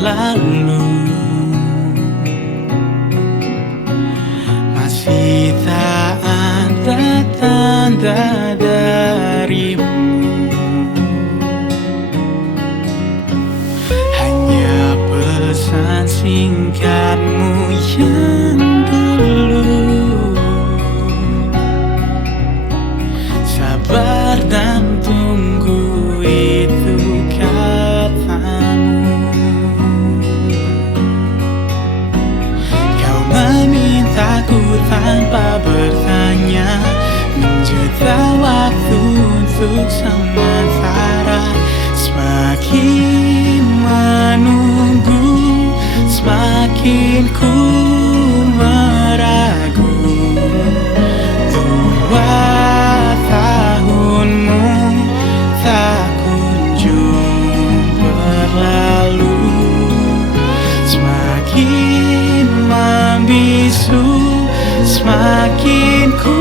berlalu, masih tak ada tanda darimu. Hanya pesan singkatmu yang dulu. Sabar dan tunggu, itu katamu. Kau memintaku tanpa bertanya, menjeda waktu untuk sementara. Semakin menunggu, semakin ku meragu. Dua tahunmu tak kunjung berlalu, semakin membisu, semakin ku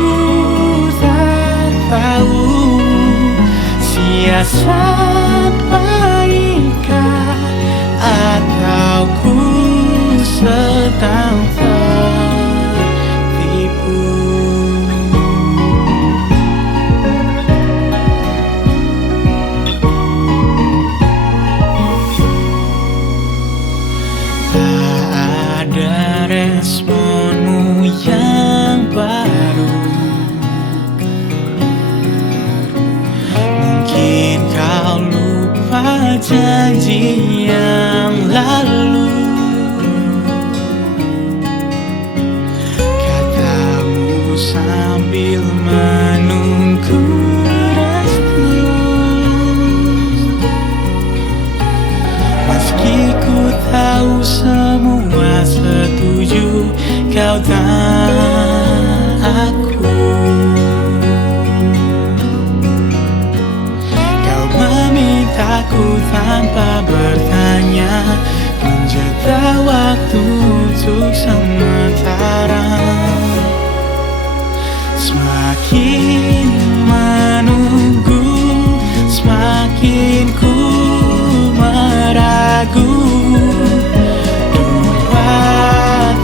tak tahu siasat baikkah atau ku sedang tertipu. Tak ada responmu yang baru. Mungkin kau lupa janji yang lalu. Katamu sambil menunggu restu. Meski ku tahu semua setuju, kau dan aku. Kau memintaku tanpa bertanya, menjeda waktu untuk sementara. Semakin menunggu, semakin ku meragu. Dua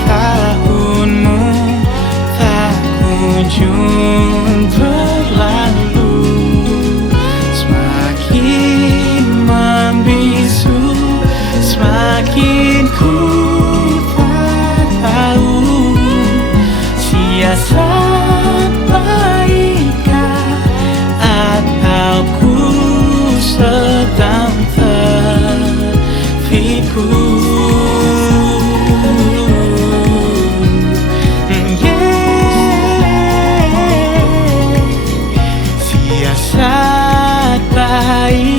tahunmu tak kunjung berlalu, semakin membisu, semakin ku tak tahu siasat baikkah atau ku sedang tertipu. Siasat baik